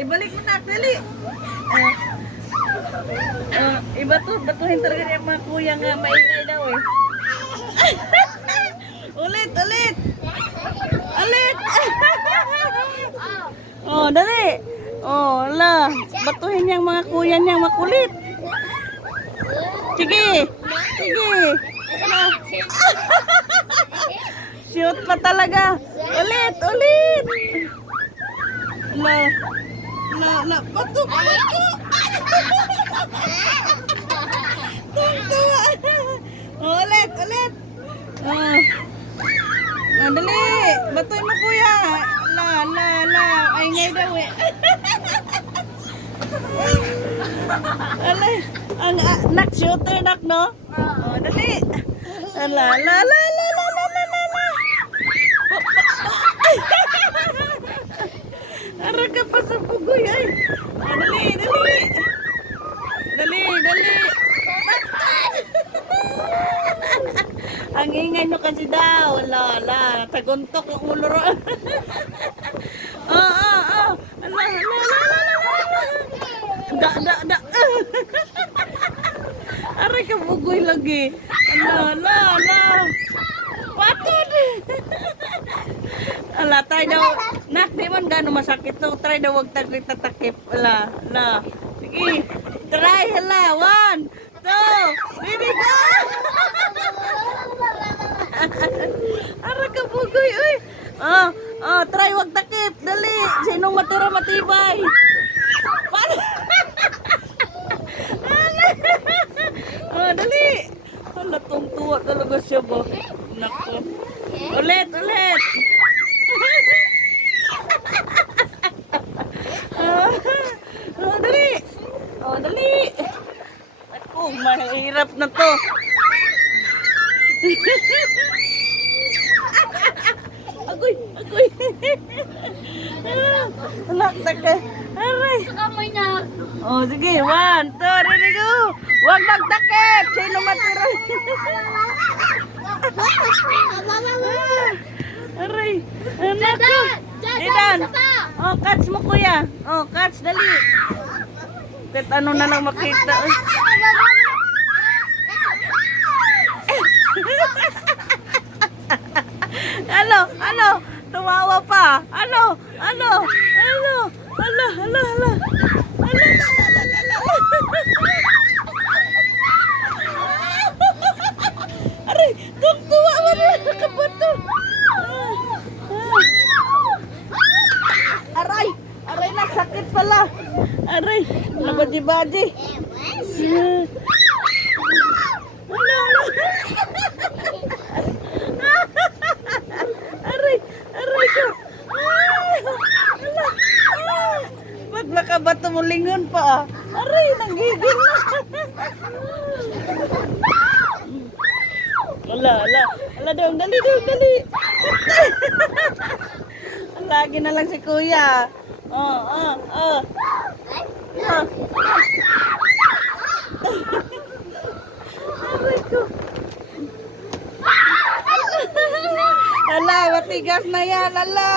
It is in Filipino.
Ibalik mo na, dali. Batuhin talaga niya mga kuya nga maingay daw eh. Ulit. Oh, dali. Oh, ala. Batuhin niyang mga kuya niyang makulit. Sige. Shoot pa talaga. Ulit. Bato. Tungtuwa. Ulit. Dali. Batuhin mo kuya. Ay ngay daw eh. Alay. Ang nak shooter nak no? Oh, dali. La. Ara ka pa sa pugoy ay. Dali. Ang ingay no kasi daw. La. Taguntok ang ulo ro. Oh. Da. Aray ka pugoy lagi. La. Patod. Ala, try daw. Nak, di man gano'ng masakit to. Try daw wag tatakip. Ala. Sige. Try. Ala. 1, 2, ready, go! Ara ka pugoy, uy. Try wag takip. Dali. Sinong matira matibay? Dali. Hala, tungtuwa talaga siya ba? Nako. Ulit. Dali. Ako, mahirap na to. Agoy. Anak ka. Aray. Sa kamay na. Oh, sige. 1, 2, ready, go. Huwag magtakip. Sino matira? Aray. Anak ko. Didan. Oh, catch mo kuya. Oh, catch. Dali. Kahit ano na lang makita. Ano? Tumawa pa. Ano? Ala. Aray, tuwa mo na nakabato. Aray, nagsakit pala. Aray, nabadi-badi. Aray ko. Ba't nakabato mo lingon pa? Aray, nanggigil na. Ala daw, dali. Lagi na lang si kuya. Oh. Aray ko. Ala, matigas na yan, ala.